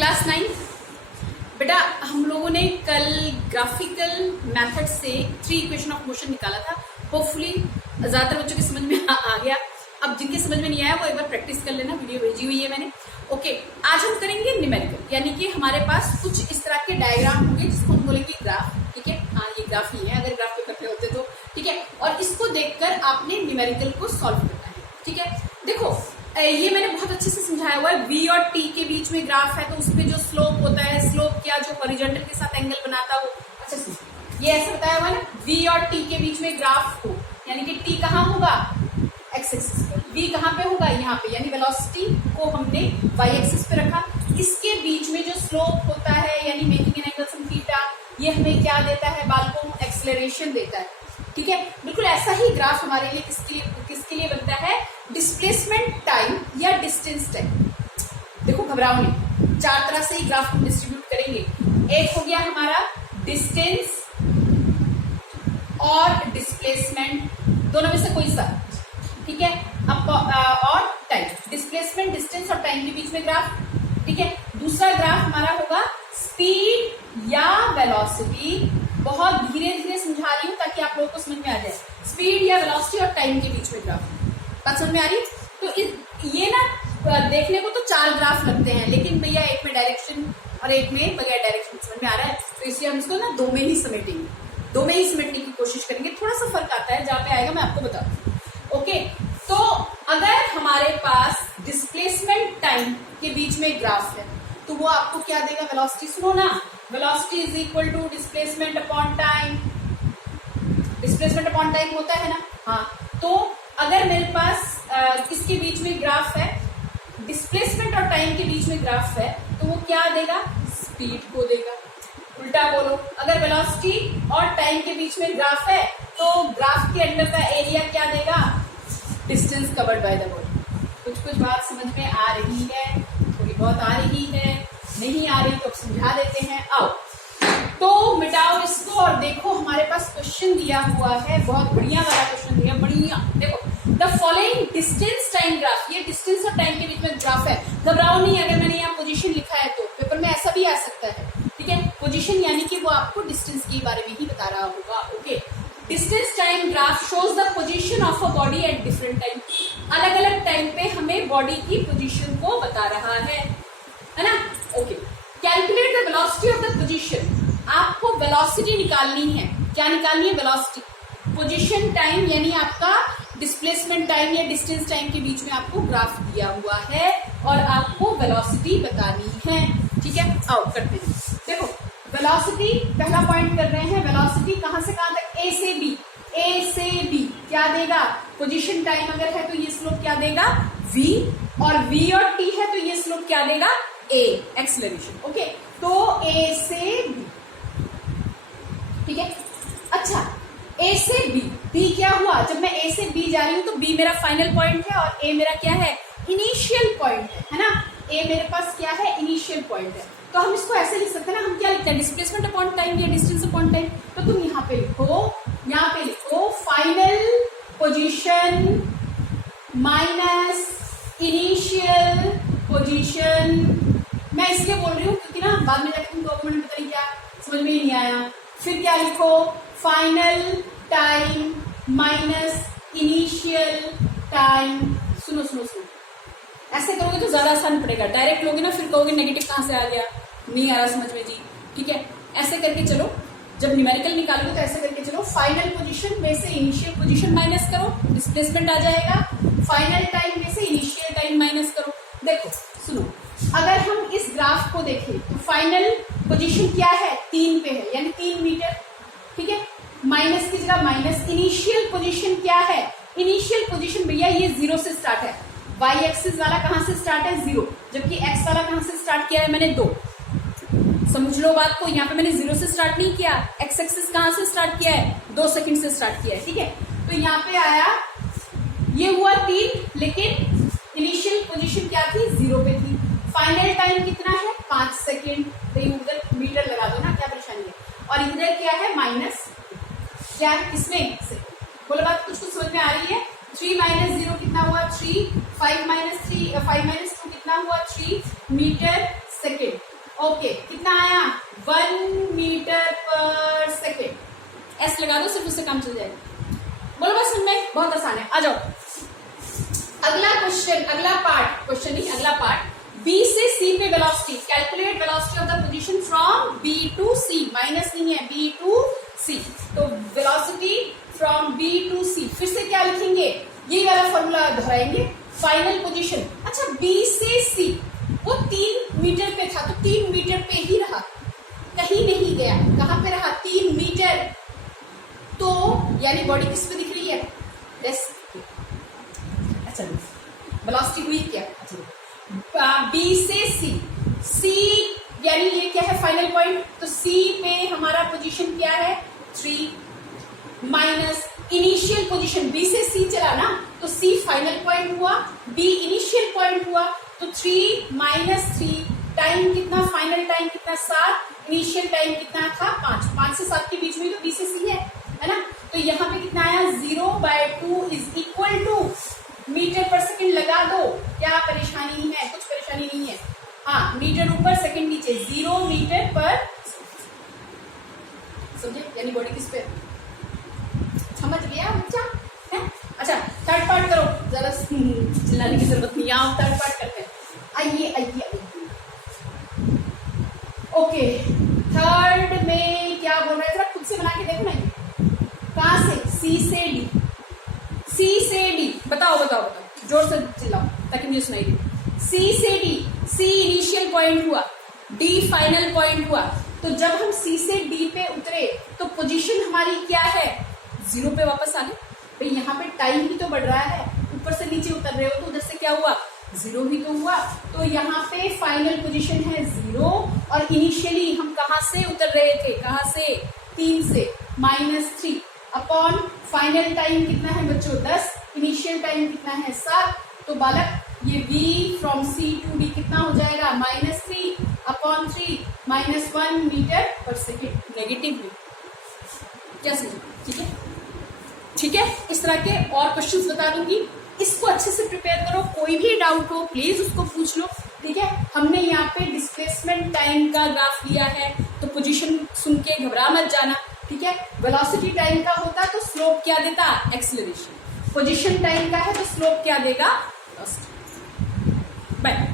Class 9 बेटा हम लोगों ने कल ग्राफिकल मेथड से 3 इक्वेशन ऑफ मोशन निकाला था। होपफुली ज्यादातर बच्चों की समझ में आ गया। अब जिनके समझ में नहीं आया वो एक बार प्रैक्टिस कर लेना, वीडियो भेजी हुई है मैंने। ओके, आज हम करेंगे न्यूमेरिकल, यानी कि हमारे पास कुछ इस तरह के डायग्राम होंगे जिसको हम बोलेंगे ग्राफ। ठीक है, हाँ ये ग्राफ ही है, अगर ग्राफ पे करते होते तो ठीक है। और इसको देखकर आपने न्यूमेरिकल को सॉल्व करना है। ठीक है, देखो ये मैंने बहुत अच्छे से समझाया हुआ है। V और T के बीच में ग्राफ है तो उसपे जो स्लोप होता है, स्लोप क्या जो हॉरिजॉन्टल के साथ एंगल बनाता है वो अच्छा से ये ऐसे बताया हुआ है ना। V और T के बीच में ग्राफ हो, यानी कि T कहाँ होगा एक्स एक्सिस पर, V कहाँ पे होगा यहाँ पे, यानी वेलोसिटी को हमने y एक्सिस पे रखा। इसके बीच में जो स्लोप होता है यानी making an angle sum theta, ये हमें क्या देता है, बालकों एक्सेलरेशन देता है। ठीक है, बिल्कुल ऐसा ही ग्राफ हमारे लिए किसके लिए बनता है, डिस्प्लेसमेंट टाइम या डिस्टेंस टाइम। देखो घबराओ नहीं, 4 तरह से ही ग्राफ को डिस्ट्रीब्यूट करेंगे। एक हो गया हमारा डिस्टेंस और डिस्प्लेसमेंट, दोनों में से कोई सा। ठीक है, और टाइम, डिस्प्लेसमेंट डिस्टेंस और टाइम के बीच में ग्राफ। ठीक है, दूसरा ग्राफ हमारा होगा स्पीड या वेलोसिटी। बहुत धीरे धीरे समझा रही हूँ ताकि आप लोगों को समझ में आ जाए। स्पीड या वेलोसिटी और टाइम के बीच में ग्राफ, बात समझ में आ रही। तो ये ना देखने को तो 4 ग्राफ लगते हैं, लेकिन भैया एक में डायरेक्शन और एक में बगैर डायरेक्शन, समझ में आ रहा है। तो इसलिए हम इसको ना 2 में ही समेटेंगे, 2 में ही समेटने की कोशिश करेंगे। थोड़ा सा फर्क आता है, जहाँ पे आएगा मैं आपको बता दूँ। ओके, तो अगर हमारे पास डिस्प्लेसमेंट टाइम के बीच में ग्राफ है तो वो आपको क्या देगा, वेलोसिटी। सुनो ना, velocity is equal to displacement upon time. Displacement upon time होता है ना, हाँ। तो अगर मेरे पास इसके बीच में ग्राफ है, डिस्प्लेसमेंट और टाइम के बीच में ग्राफ है, तो वो क्या देगा, स्पीड को देगा। उल्टा बोलो, अगर वेलोसिटी और टाइम के बीच में ग्राफ है तो ग्राफ के अंदर का एरिया क्या देगा, distance covered by the body. कुछ बात समझ में आ रही है, थोड़ी बहुत आ रही है, नहीं आ रही तो अब समझा देते हैं। आओ तो मिटाओ इसको और देखो हमारे पास क्वेश्चन दिया हुआ है, बहुत बढ़िया वाला क्वेश्चन दिया, बढ़िया। देखो the following distance time graph, ये डिस्टेंस और टाइम के बीच में ग्राफ है। घबराओ नहीं, अगर मैंने यहाँ पोजीशन लिखा है तो पेपर में ऐसा भी आ सकता है। ठीक है, पोजीशन यानी कि वो आपको डिस्टेंस के बारे में ही बता रहा होगा। Okay, distance time graph shows the position of a body at different time. अलग अलग टाइम पे हमें बॉडी की पोजीशन को बता रहा है ना। Okay, calculate the velocity of the position. आपको वेलोसिटी निकालनी है। क्या निकालनी है, वेलोसिटी। पोजीशन टाइम यानी आपका डिस्प्लेसमेंट टाइम या डिस्टेंस टाइम के बीच में आपको ग्राफ दिया हुआ है और आपको वेलोसिटी बतानी है। ठीक है, आओ करते हैं। देखो वेलोसिटी पहला पॉइंट कर रहे हैं। वेलोसिटी कहां से कहां तक, ए से बी। ए से बी क्या देगा, पोजीशन टाइम अगर है तो ये स्लोप क्या देगा, v, और v और t है तो ये स्लोप क्या देगा, a, एक्सेलरेशन। ओके, तो a से b। ठीक है, अच्छा a से b, b क्या हुआ, जब मैं a से b जा रही हूं तो b मेरा फाइनल पॉइंट है और a मेरा क्या है, इनिशियल पॉइंट है ना। a मेरे पास क्या है, इनिशियल पॉइंट है। तो हम इसको ऐसे लिख सकते हैं ना, हम क्या लिखते हैं, डिस्प्लेसमेंट अपॉन टाइम या डिस्टेंस अपॉन टाइम। तो तुम यहाँ पे लिखो final position minus initial position. मैं इसलिए बोल रही हूँ क्योंकि ना बाद में जाकर तुम डॉक्यूमेंट में पता नहीं क्या समझ में ही नहीं आया। फिर क्या लिखो, final time minus initial time. सुनो सुनो सुनो, ऐसे करोगे तो ज्यादा आसान पड़ेगा। डायरेक्ट लोगे ना फिर कहोगे नेगेटिव कहां से आ गया, नहीं आ रहा समझ में जी। ठीक है, ऐसे करके चलो, जब न्यूमेरिकल निकालोगे तो ऐसे करके चलो। फाइनल पोजीशन में से इनिशियल पोजीशन माइनस करो, डिस्प्लेसमेंट आ जाएगा। फाइनल टाइम में से इनिशियल टाइम माइनस करो। देखो सुनो, अगर हम इस ग्राफ को देखें तो फाइनल पोजीशन क्या है, 3 पे है, यानी 3 मीटर। ठीक है, माइनस की जगह माइनस। इनिशियल पोजीशन क्या है, इनिशियल पोजीशन भैया ये 0 से स्टार्ट है। y एक्सिस वाला कहां से स्टार्ट है, 0, जबकि x वाला कहां से स्टार्ट किया है, मैंने 2। समझ लो बात को, यहाँ पे मैंने 0 से स्टार्ट नहीं किया। x एक्सिस कहां से स्टार्ट किया है, 2 सेकंड से स्टार्ट किया है। ठीक है, तो यहाँ पे आया, ये हुआ 3, लेकिन इनिशियल पोजीशन क्या थी, 0 पे थी। फाइनल टाइम कितना है, 5 सेकेंड। तो उधर मीटर लगा दो ना, क्या परेशानी है। और इधर क्या है, माइनस क्या है, इसमें बोलो बात कुछ समझ में आ रही है। 3 माइनस 0 कितना हुआ, 3। 5 माइनस 2 कितना हुआ, 3 मीटर सेकेंड। ओके कितना आया 1 मीटर पर सेकेंड। एस लगा दो, सिर्फ उससे काम चल जाएगा। बोलो बस में, बहुत आसान है। आ जाओ अगला क्वेश्चन, अगला पार्ट, क्वेश्चन नहीं अगला पार्ट। B से C पे velocity, calculate velocity of the position from B to C, minus नहीं है, B टू C। तो velocity from B to C, फिर से क्या लिखेंगे, ये वाला फॉर्मूला दोहराएंगे। फाइनल पोजीशन, अच्छा B से C वो 3 मीटर पे था, तो 3 मीटर पे ही रहा, कहीं नहीं गया। कहां पे रहा, 3 मीटर। तो यानी बॉडी किस पे दिख रही है, डेस्क। अच्छा वेलोसिटी हुई क्या, B से C यानी ये क्या है फाइनल पॉइंट, तो C पे हमारा पोजीशन क्या है 3 माइनस इनिशियल पोजीशन, B से C चला ना, तो C फाइनल पॉइंट हुआ, B इनिशियल पॉइंट हुआ, तो 3 माइनस 3, टाइम कितना, फाइनल टाइम कितना 7, इनिशियल टाइम कितना था 5 से 7 के बीच में तो B से C है ना। तो यहाँ पे कितना आया 0/2 इज इक्वल टू मीटर पर सेकंड लगा दो, क्या परेशानी है, कुछ परेशानी नहीं है। हाँ मीटर ऊपर सेकंड नीचे, 0 मीटर पर, समझे, यानी बॉडी किस पे, समझ गया बच्चा है। अच्छा थर्ड पार्ट करो, जरा चिल्लाने की जरूरत नहीं, आओ थर्ड पार्ट करते हैं। आइए आइए आइए। ओके थर्ड में क्या बोल रहा है, जरा खुद से बना के देखो ना। कहां से, C से D, C से D, बताओ बताओ बताओ, जोर से चिल्लाओ ताकि मुझे सुनाई दे। C से D, C इनिशियल पॉइंट हुआ, D फाइनल पॉइंट हुआ। तो जब हम C से D पे उतरे तो पोजीशन हमारी क्या है, 0 पे वापस आ गए। भाई यहाँ पे टाइम भी तो बढ़ रहा है, ऊपर से नीचे उतर रहे हो तो उधर से क्या हुआ 0 भी तो हुआ। तो यहाँ पे फाइनल पोजीशन है 0 और इनिशियली हम कहाँ से उतर रहे थे, कहाँ से, 3 से, -3 अपॉन फाइनल टाइम कितना है बच्चों 10, इनिशियल टाइम कितना है 7। तो बालक ये V from C to D कितना हो जाएगा -3 अपॉन 3 -1 मीटर पर सेकेंड, नेगेटिव में। क्या समझे, ठीक है ठीक है। इस तरह के और क्वेश्चंस बता दूंगी, इसको अच्छे से प्रिपेयर करो, कोई भी डाउट हो प्लीज उसको पूछ लो, ठीक है। हमने यहाँ पे डिस्प्लेसमेंट टाइम का ग्राफ लिया है, तो पोजीशन सुन के घबरा मत जाना, ठीक है। वेलोसिटी टाइम का होता तो स्लोप क्या देता, एक्सीलरेशन। पोजीशन टाइम का है तो स्लोप क्या देगा, बाय।